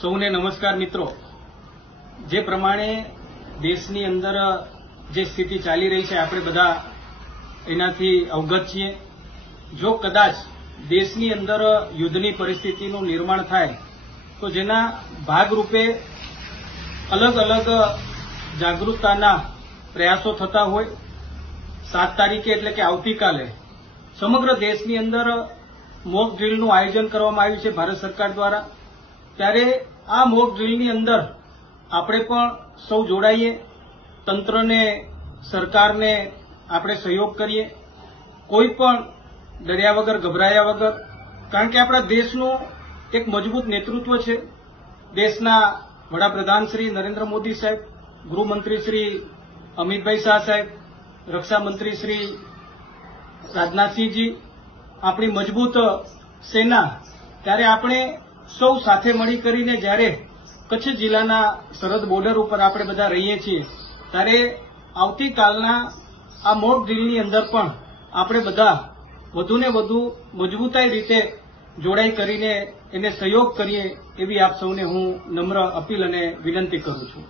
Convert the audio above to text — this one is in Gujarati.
સૌને નમસ્કાર મિત્રો। જે પ્રમાણે દેશની અંદર જે સ્થિતિ ચાલી રહી છે આપણે બધા એનાથી અવગત છીએ। જો કદાચ દેશની અંદર યુદ્ધની પરિસ્થિતિનું નિર્માણ થાય તો જેના ભાગરૂપે અલગ અલગ જાગૃતતાના પ્રયાસો થતા હોય। 7 તારીખે એટલે કે આવતીકાલે સમગ્ર દેશની અંદર મોક ડ્રીલનું આયોજન કરવામાં આવ્યું છે ભારત સરકાર દ્વારા। ત્યારે આ મોક ડ્રીલની અંદર આપણે પણ સૌ જોડાઈએ, તંત્રને, સરકારને આપણે સહયોગ કરીએ, કોઈ પણ ડર્યા વગર, ગભરાયા વગર, કારણ કે આપણા દેશનું એક મજબૂત નેતૃત્વ છે। દેશના વડાપ્રધાન શ્રી નરેન્દ્ર મોદી સાહેબ, ગૃહમંત્રી શ્રી અમિતભાઈ શાહ સાહેબ, રક્ષામંત્રી શ્રી રાજનાથસિંહજી, આપણી મજબૂત સેના। ત્યારે આપણે સૌ સાથે મળી કરીને જ્યારે કચ્છ જિલ્લાના સરહદ બોર્ડર ઉપર આપણે બધા રહીએ છીએ ત્યારે આવતીકાલના આ મોક ડ્રીલની અંદર પણ આપણે બધા વધુને વધુ મજબૂતાઈ રીતે જોડાઈ કરીને એને સહયોગ કરીએ એવી આપ સૌને હું નમ્ર અપીલ અને વિનંતી કરું છું।